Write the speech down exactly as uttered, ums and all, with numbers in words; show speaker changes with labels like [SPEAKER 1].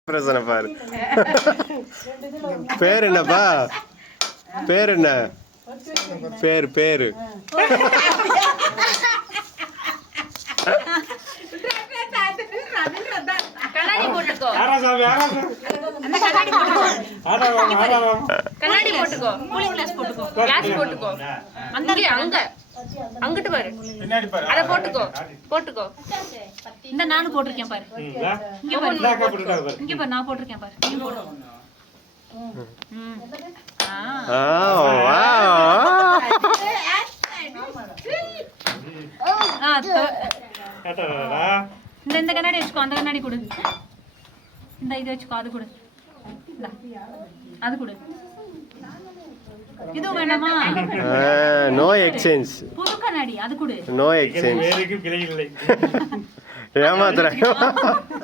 [SPEAKER 1] பிரச்சனை பாரு. பேர் என்னப்பா? பேர் என்ன? பேர் பேரு
[SPEAKER 2] கண்ணாடி போட்டுக்கோ. கண்ணாடி போட்டுக்கோ. கூலிங் கிளாஸ் போட்டுக்கோ. கிளாஸ் போட்டுக்கோ. அந்த அங்க அங்கிட்டு பாரு. அத போட்டுக்கோ. போட்டுக்கோ. இந்த நானும் போட்டுருக்கேன் பாரு. இங்க பாரு. இங்க பாரு நான் போட்டுருக்கேன் பாரு. நீ போடு. ம். ஆ.
[SPEAKER 1] ஆ வாவ்.
[SPEAKER 2] ஆ கட்டடா. இந்த இந்த கண்ணாடி வெச்சுக்கோ. அந்த கண்ணாடி கொடு. இந்த இது வெச்சுக்கோ. அது கொடு. இந்த அது கொடு. இது வேணாமா?
[SPEAKER 1] No exchange.
[SPEAKER 2] புது கண்ணாடி அது கொடு.
[SPEAKER 1] No exchange.
[SPEAKER 3] வேருக்கு பிழை இல்லை.
[SPEAKER 1] ஏமாத்துறேன்.